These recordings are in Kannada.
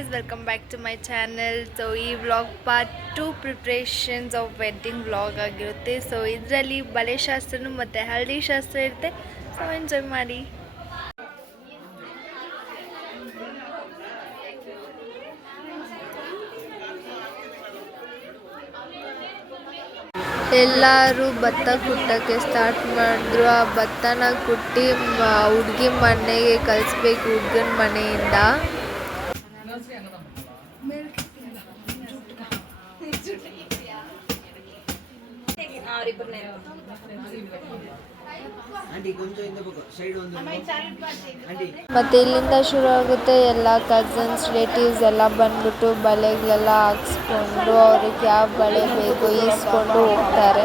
Guys welcome back to my channel so ಈ vlog part two preparations of wedding vlog ಆಗಿರುತ್ತೆ. ಸೊ ಇದರಲ್ಲಿ ಬಳೆ ಶಾಸ್ತ್ರನೂ ಮತ್ತು ಹಳದಿ ಶಾಸ್ತ್ರ ಇರುತ್ತೆ. ಸೊ ಎಂಜಾಯ್ ಮಾಡಿ. ಎಲ್ಲರೂ ಭತ್ತ ಕುಟ್ಟಕ್ಕೆ ಸ್ಟಾರ್ಟ್ ಮಾಡಿದ್ರು. ಆ ಭತ್ತನ ಕುಟ್ಟಿ ಹುಡುಗಿ ಮನೆಗೆ ಕಳಿಸ್ಬೇಕು, ಹುಡುಗನ ಮನೆಯಿಂದ. ಆಂಟಿ ಕೊಂಚ ಇಂದ ಬೇಕು ಸೈಡ್ ಒಂದು ಆಂಟಿ ಮತ್ತೆ ಇಲ್ಲಿಂದ ಶುರು ಆಗುತ್ತೆ ಎಲ್ಲ ಕಸನ್ಸ್ ರಿಲೇಟಿವ್ಸ್ ಎಲ್ಲ ಬಂದ್ಬಿಟ್ಟು ಬಳೆಗಳೆಲ್ಲ ಹಾಕ್ಸ್ಕೊಂಡು ಅವ್ರಿಗೆ ಯಾವ ಬಳೆ ಬೇಕು ಈಸ್ಕೊಂಡು ಹೋಗ್ತಾರೆ.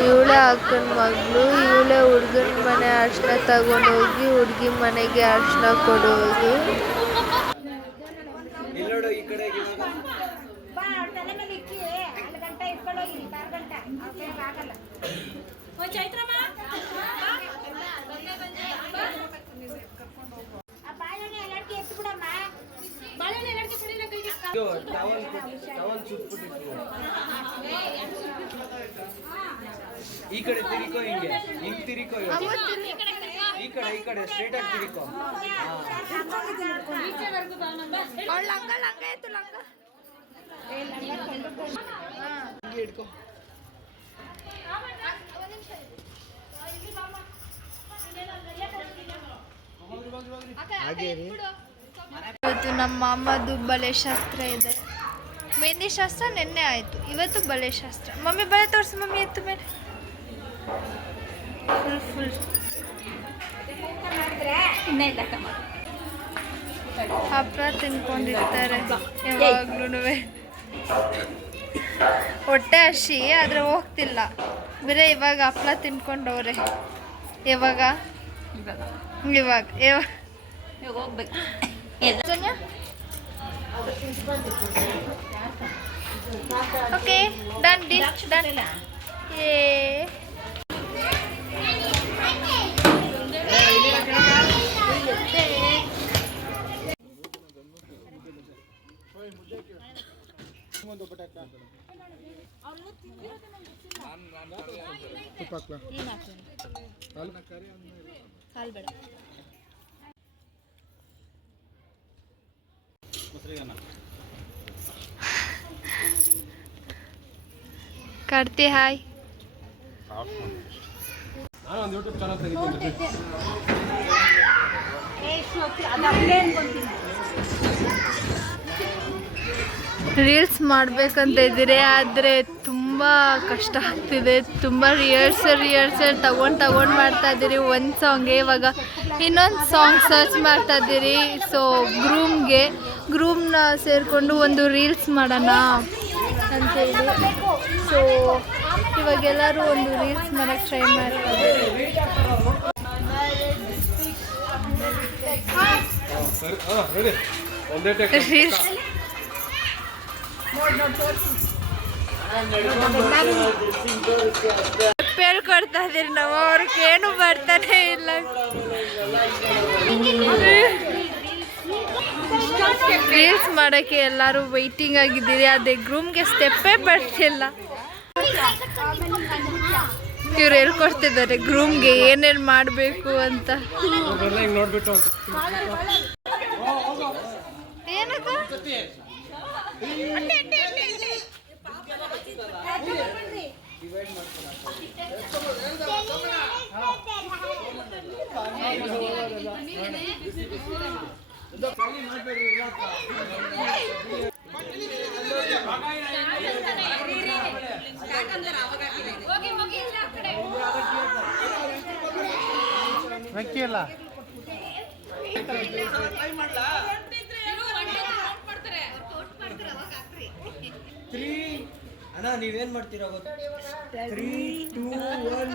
ಇವಳೆ ಅಕ್ಕನ ಮಗಳು ಇವಳೆ ಹುಡುಗನ ಮನೆ ಅರ್ಶಿನ ತಗೊಂಡೋಗಿ ಹುಡುಗಿ ಮನೆಗೆ ಅರ್ಶನ ಕೊಡೋದು. ಎಲ್ಲೋಡು ಈ ಕಡೆ ತಿರಿಕೋ ಹಿಂಗೆ. ಹಿಂಗ್ ತಿರಿಕೋ. ಈ ಕಡೆ ಈ ಕಡೆ ಸ್ಟ್ರೇಟ್ ಆಗಿ ತಿರಿಕೋ. ಹಾಗೆ ರೀ ಇವತ್ತು ನಮ್ಮ ಮಾಮದು ಬಳೆ ಶಾಸ್ತ್ರ ಇದೆ. ಮೆಹಂದಿ ಶಾಸ್ತ್ರ ನಿನ್ನೆ ಆಯಿತು. ಇವತ್ತು ಬಳೆ ಶಾಸ್ತ್ರ ಮಮ್ಮಿ ಬಳೆ ತೋರಿಸಿ ಮಮ್ಮಿ ಎತ್ತು ಮೇಲೆ. ಫುಲ್ ಫುಲ್ ಹಪ್ಪಳ ತಿನ್ಕೊಂಡಿರ್ತಾರೆ. ಯಾವಾಗ್ಲೂ ಹೊಟ್ಟೆ ಹಸಿ ಆದರೆ ಹೋಗ್ತಿಲ್ಲ. ಬೇರೆ ಇವಾಗ ಹಪ್ಪಳ ತಿನ್ಕೊಂಡವ್ರೆ. ಯಾವಾಗ ಇವಾಗ. ಇವಾಗ. Sonya okay done deal done ಏ ಕಾಲ್ ಬೇಡ ಕಾರ್ತಿ ಹಾಯ್ ರೀಲ್ಸ್ ಮಾಡಬೇಕಂತ ಇದ್ದೀರಿ ಆದರೆ ತುಂಬ ಕಷ್ಟ ಆಗ್ತಿದೆ. ತುಂಬ ರಿಹರ್ಸಲ್ ರಿಹರ್ಸಲ್ ತಗೊಂಡು ತಗೊಂಡು ಮಾಡ್ತಾ ಇದ್ದೀರಿ. ಒಂದು ಸಾಂಗ್ ಇವಾಗ ಇನ್ನೊಂದು ಸಾಂಗ್ ಸರ್ಚ್ ಮಾಡ್ತಾ ಇದ್ದೀರಿ. ಸೊ ಗ್ರೂಮ್ಗೆ ಗ್ರೂಮ್ನ ಸೇರಿಕೊಂಡು ಒಂದು ರೀಲ್ಸ್ ಮಾಡೋಣ ಅಂತೇಳಿ ಸೊ ಇವಾಗೆಲ್ಲರೂ ಒಂದು ರೀಲ್ಸ್ ಮಾಡೋಕ್ಕೆ ಟ್ರೈ ಮಾಡ್ತಾರೆ ಇದ್ದೀರಿ ರೀಲ್ಸ್ ಹೇಳ್ಕೊಡ್ತಾ ಇದೀರಿ ನಾವು, ಅವ್ರಿಗೆ ಏನು ಬರ್ತಾನೆ ಇಲ್ಲ. ರೀಲ್ಸ್ ಮಾಡೋಕ್ಕೆ ಎಲ್ಲರೂ ವೈಟಿಂಗ್ ಆಗಿದ್ದೀರಿ, ಅದೇ ಗ್ರೂಮ್ಗೆ ಸ್ಟೆಪ್ಪೇ ಬರ್ತಿಲ್ಲ. ಇವ್ರು ಹೇಳ್ಕೊಡ್ತಿದ್ದಾರೆ ಗ್ರೂಮ್ಗೆ ಏನೇನು ಮಾಡಬೇಕು ಅಂತ. ಏನಕ್ಕ? ಅಕ್ಕಿಯಲ್ಲ ತ್ರೀ ಅಣ್ಣ ನೀವೇನ್ ಮಾಡ್ತೀರಾ ಗೊತ್ತು? ತ್ರೀ ಟೂ ಒನ್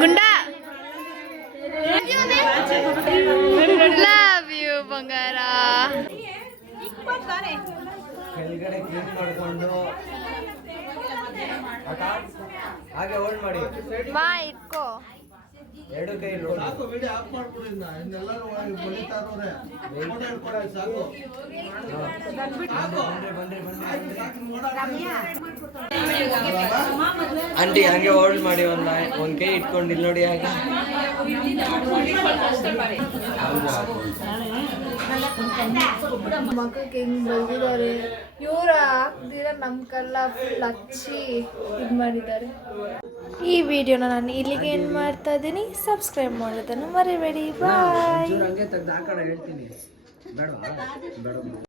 ಗುಂಡ. ಲವ್ ಯು ಬಂಗಾರ. ಕೆಳಗಡೆ ಕ್ಲೀನ್ ಮಾಡ್ಕೊಂಡು. ಹಾಗೆ ಹೋಲ್ಡ್ ಮಾಡಿ. ಮಾ ಇಟ್ಕೋ. ಎರಡು ಕೈ ನೋಡಿ. ಸಾಕು ವಿಡಿಯೋ ಆಫ್ ಮಾಡ್ಬಿಡಿ ಇನ್ನ. ಇನ್ನೆಲ್ಲರೂ ಬಲಿತಾ ಇರೋರೆ. ಫೋಟೋ ಹಿಡ್ಕೊಡಿ ಸಾಕು. ಬಂದ್ರಿ ಬಂದ್ರಿ ಬಂದ್ರಿ. ಸಾಕು ಆಂಟಿ ಹಂಗೆ ಹೋಲ್ಡ್ ಮಾಡಿ ಒಂದ್ ಒಂದ್ ಕೈ ಇಟ್ಕೊಂಡಿಲ್ಲ ಇಲ್ಲಿ ನೋಡಿ ಹಾಗೆ ಮಕ್ಕಳಿಗೆ ಹೆಂಗ್ ಬಲ್ದಿದ್ದಾರೆ ಇವ್ರು ಹಾಕ್ದಿರ ನಮ್ಮ ಕಲ್ಲ ಫುಲ್ ಹಚ್ಚಿ ಇದು ಮಾಡಿದ್ದಾರೆ. ಈ ವಿಡಿಯೋನ ನಾನು ಇಲ್ಲಿಗೆ ಏನು ಮಾಡ್ತಾ ಇದ್ದೀನಿ. ಸಬ್ಸ್ಕ್ರೈಬ್ ಮಾಡೋದನ್ನು ಮರಿಬೇಡಿ. ಬಾಯ್